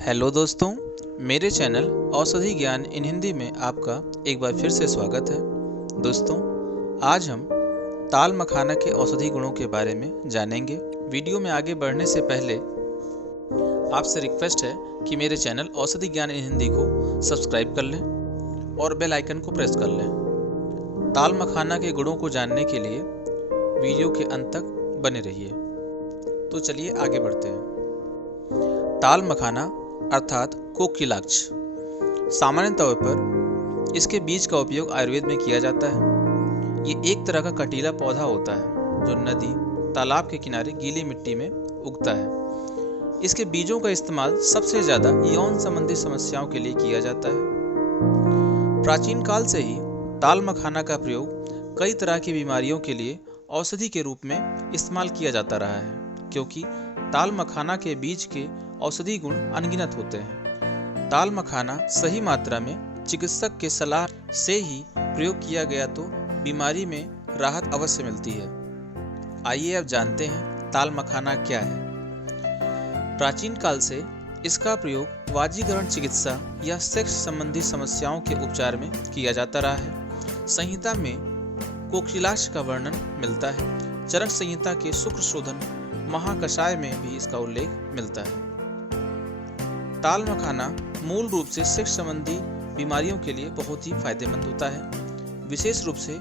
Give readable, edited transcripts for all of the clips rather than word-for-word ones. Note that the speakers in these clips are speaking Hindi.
हेलो दोस्तों, मेरे चैनल औषधि ज्ञान इन हिंदी में आपका एक बार फिर से स्वागत है। दोस्तों, आज हम ताल मखाना के औषधि गुणों के बारे में जानेंगे। वीडियो में आगे बढ़ने से पहले आपसे रिक्वेस्ट है कि मेरे चैनल औषधि ज्ञान इन हिंदी को सब्सक्राइब कर लें और बेल आइकन को प्रेस कर लें। ताल मखाना के गुणों को जानने के लिए वीडियो के अंत तक बने रहिए। तो चलिए आगे बढ़ते हैं। ताल मखाना अर्थात कोकिलाक्ष, सामान्य तौर पर इसके बीज का उपयोग आयुर्वेद में किया जाता है। ये एक तरह का कटीला पौधा होता है जो नदी, तालाब के किनारे गीली मिट्टी में उगता है। इसके बीजों का इस्तेमाल सबसे ज़्यादा यौन संबंधी समस्याओं के लिए किया जाता है। प्राचीन काल से ही ताल मखाना का प्रयोग कई तरह की बीमारियों के लिए औषधि के रूप में इस्तेमाल किया जाता रहा है, क्योंकि ताल मखाना के बीज के औषधि गुण अनगिनत होते हैं। ताल मखाना सही मात्रा में चिकित्सक के सलाह से ही प्रयोग किया गया तो बीमारी में राहत अवश्य मिलती है। आइए अब जानते हैं ताल मखाना क्या है। प्राचीन काल से इसका प्रयोग वाजीकरण चिकित्सा या सेक्स संबंधी समस्याओं के उपचार में किया जाता रहा है। संहिता में कोकिलाक्ष का वर्णन मिलता है। चरक संहिता के शुक्र शोधन महाकषाय में भी इसका उल्लेख मिलता है। ताल मखाना मूल रूप से सेक्स संबंधी बीमारियों के लिए बहुत ही फायदेमंद होता है। विशेष रूप से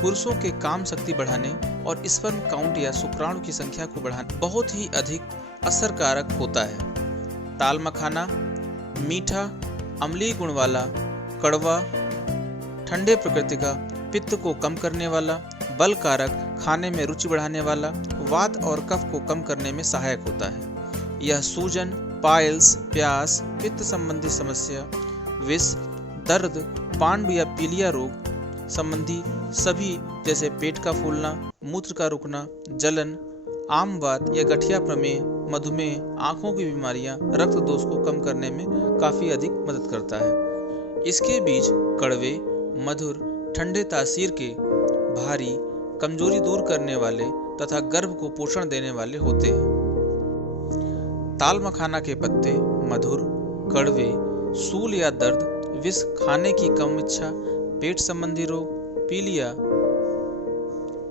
पुरुषों के काम शक्ति बढ़ाने और स्पर्म काउंट या शुक्राणु की संख्या को बढ़ाने बहुत ही अधिक असरकारक होता है। ताल मखाना मीठा, अम्लीय गुण वाला, कड़वा, ठंडे प्रकृति का, पित्त को कम करने वाला, बल कारक, खाने में रुचि बढ़ाने वाला, वात और कफ को कम करने में सहायक होता है। यह सूजन, पाइल्स, प्यास, पित्त संबंधी समस्या, विष, दर्द, पांडु या पीलिया रोग संबंधी सभी जैसे पेट का फूलना, मूत्र का रुकना, जलन, आमवात या गठिया प्रमेह, मधुमेह, आंखों की बीमारियां, रक्त दोष को कम करने में काफी अधिक मदद करता है। इसके बीज कड़वे, मधुर, ठंडे तासीर के, भारी, कमजोरी दूर करने वाले तथा गर्भ को पोषण देने वाले होते हैं। ताल मखाना के पत्ते मधुर, कड़वे, सूल या दर्द, विष, खाने की कम इच्छा, पेट संबंधी रोग, पीलिया,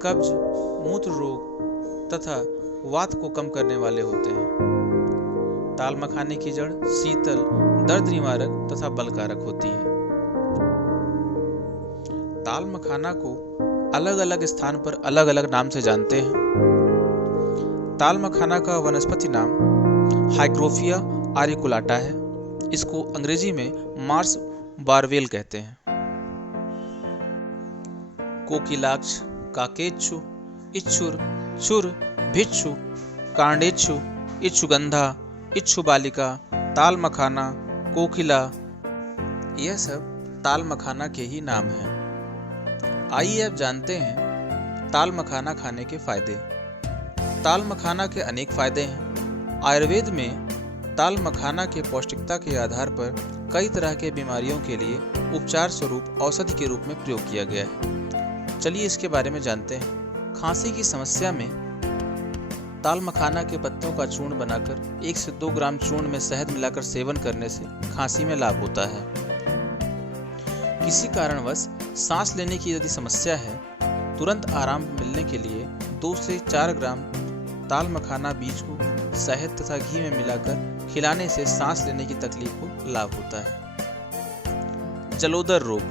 कब्ज, मूत्र रोग तथा वात को कम करने वाले होते हैं। ताल मखाने की जड़ शीतल, दर्द निवारक तथा बलकारक होती है। ताल मखाना को अलग अलग स्थान पर अलग अलग नाम से जानते हैं। ताल मखाना का वनस्पति नाम हाइग्रोफिया आरिकुलाटा है। इसको अंग्रेजी में मार्स बारवेल कहते हैं। कोकिलाक्ष, काकेच्छु, इच्छुर, चुर, भिक्षु, कांडेच्छु, इच्छुगंधा, इच्छु बालिका, ताल मखाना, कोकिला, यह सब ताल मखाना के ही नाम हैं। आइए अब जानते हैं ताल मखाना खाने के फायदे। ताल मखाना के अनेक फायदे हैं। आयुर्वेद में ताल मखाना के पौष्टिकता के आधार पर कई तरह के बीमारियों के लिए उपचार स्वरूप औषधि के रूप में प्रयोग किया गया है। चलिए इसके बारे में जानते हैं। खांसी की समस्या में ताल मखाना के पत्तों का चूर्ण बनाकर 1 से 2 ग्राम चूर्ण में शहद मिलाकर सेवन करने से खांसी में लाभ होता है। किसी कारणवश सांस लेने की यदि समस्या है, तुरंत आराम मिलने के लिए 2 से 4 ग्राम ताल मखाना बीज को शहद तथा घी में मिलाकर खिलाने से सांस लेने की तकलीफ को लाभ होता है। जलोदर रोग,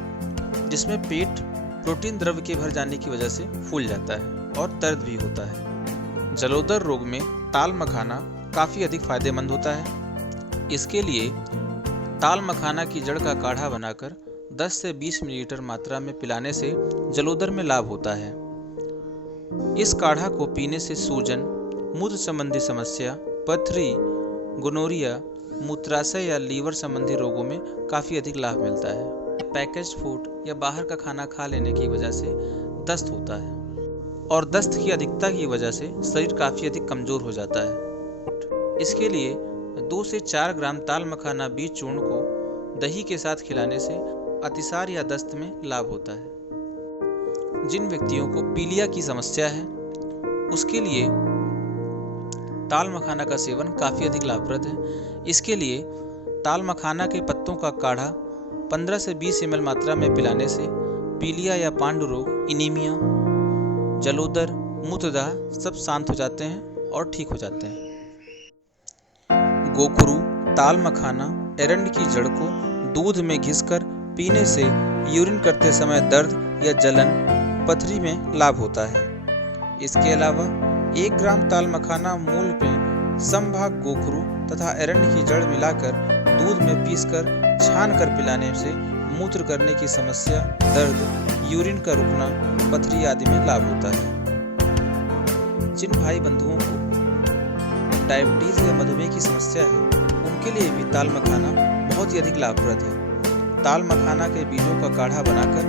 जिसमें पेट प्रोटीन द्रव्य के भर जाने की वजह से फूल जाता है और दर्द भी होता है। जलोदर रोग में ताल मखाना काफी अधिक फायदेमंद होता है। इसके लिए ताल मखाना की जड़ का काढ़ा बनाकर 10 से 20 मिलीलीटर मात्रा में पिलाने से जलोदर में लाभ होता है। इस काढ़ा को पीने से सूजन, मूत्र संबंधी समस्या, पथरी, गोनोरिया, मूत्राशय या लीवर संबंधी रोगों में काफी अधिक लाभ मिलता है। पैकेज्ड फूड या बाहर का खाना खा लेने की वजह से दस्त होता है और दस्त की अधिकता की वजह से शरीर काफी अधिक कमजोर हो जाता है। इसके लिए 2 से 4 ग्राम ताल मखाना बीज चूर्ण को दही के साथ खिलाने से अतिसार या दस्त में लाभ होता है। जिन व्यक्तियों को पीलिया की समस्या है, उसके लिए ताल मखाना का सेवन काफ़ी अधिक लाभप्रद है। इसके लिए ताल मखाना के पत्तों का काढ़ा 15 से 20 ml मात्रा में पिलाने से पीलिया या पांडु रोग, एनीमिया, जलोदर, मूत्रदाह सब शांत हो जाते हैं और ठीक हो जाते हैं। गोखरू, ताल मखाना, एरंड की जड़ को दूध में घिसकर पीने से यूरिन करते समय दर्द या जलन, पथरी में लाभ होता है। इसके अलावा 1 ग्राम ताल मखाना मूल में समभाग गोखरू तथा एरंड की जड़ मिलाकर दूध में पीसकर छान कर पिलाने से मूत्र करने की समस्या, दर्द, यूरिन का रुकना, पथरी आदि में लाभ होता है। जिन भाई बंधुओं को डायबिटीज या मधुमेह की समस्या है, उनके लिए भी ताल मखाना बहुत ही अधिक लाभप्रद है। ताल मखाना के बीजों का काढ़ा बनाकर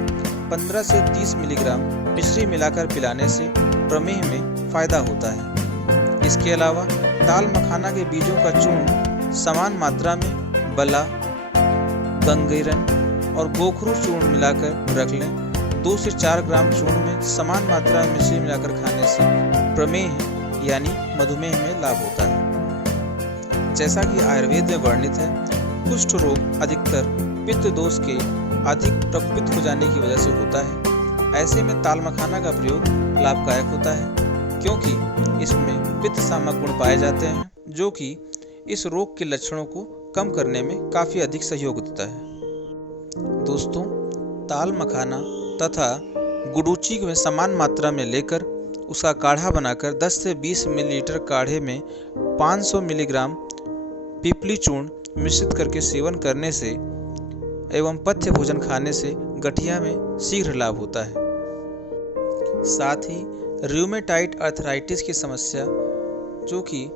15 से 30 मिलीग्राम मिश्री मिलाकर पिलाने से प्रमेह में फायदा होता है। इसके अलावा ताल मखाना के बीजों का चूर्ण समान मात्रा में बला, गंगेरन और गोखरू चूर्ण मिलाकर रख लें। 2 से 4 ग्राम चूर्ण में समान मात्रा में मिश्री मिलाकर खाने से प्रमेह यानी मधुमेह में लाभ होता है। जैसा कि आयुर्वेद में वर्णित है, कुष्ठ रोग अधिकतर पित्त दोष के अधिक प्रकोपित हो जाने की वजह से होता है। ऐसे में ताल मखाना का प्रयोग लाभदायक होता है, क्योंकि इसमें पित्त शामक गुण पाए जाते हैं, जो कि इस रोग के लक्षणों को कम करने में काफ़ी अधिक सहयोग देता है। दोस्तों, ताल मखाना तथा गुडुचि में समान मात्रा में लेकर उसका काढ़ा बनाकर 10 से 20 मिलीलीटर काढ़े में 500 मिलीग्राम पीपली चूर्ण मिश्रित करके सेवन करने से एवं पथ्य भोजन खाने से गठिया में शीघ्र लाभ होता है। साथ ही रूमेटाइड अर्थराइटिस की समस्या, जो कि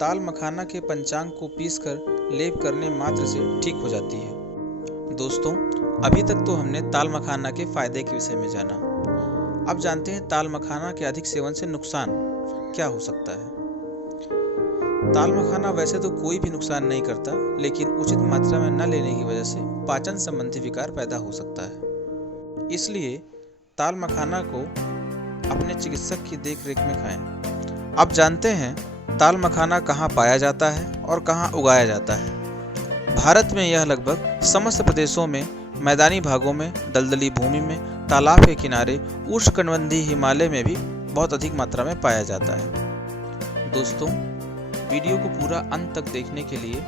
ताल मखाना के पंचांग को पीसकर लेप करने मात्र से ठीक हो जाती है। दोस्तों, अभी तक तो हमने ताल मखाना के फायदे के विषय में जाना। अब जानते हैं ताल मखाना के अधिक सेवन से नुकसान क्या हो सकता है। ताल मखाना वैसे तो कोई भी नुकसान नहीं करता, लेकिन उचित मात्रा में न लेने की वजह से पाचन संबंधी विकार पैदा हो सकता है। इसलिए ताल मखाना को अपने चिकित्सक की देखरेख में खाएं। अब जानते हैं ताल मखाना कहाँ पाया जाता है और कहाँ उगाया जाता है। भारत में यह लगभग समस्त प्रदेशों में, मैदानी भागों में, दलदली भूमि में, तालाब के किनारे, उष्णकटिबंधीय हिमालय में भी बहुत अधिक मात्रा में पाया जाता है। दोस्तों, वीडियो को पूरा अंत तक देखने के लिए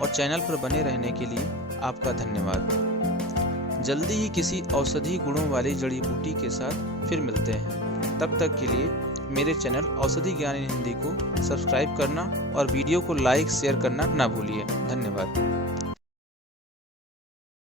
और चैनल पर बने रहने के लिए आपका धन्यवाद। जल्दी ही किसी औषधि गुणों वाली जड़ी बूटी के साथ फिर मिलते हैं। तब तक के लिए मेरे चैनल औषधि ज्ञान इन हिंदी को सब्सक्राइब करना और वीडियो को लाइक शेयर करना ना भूलिए। धन्यवाद।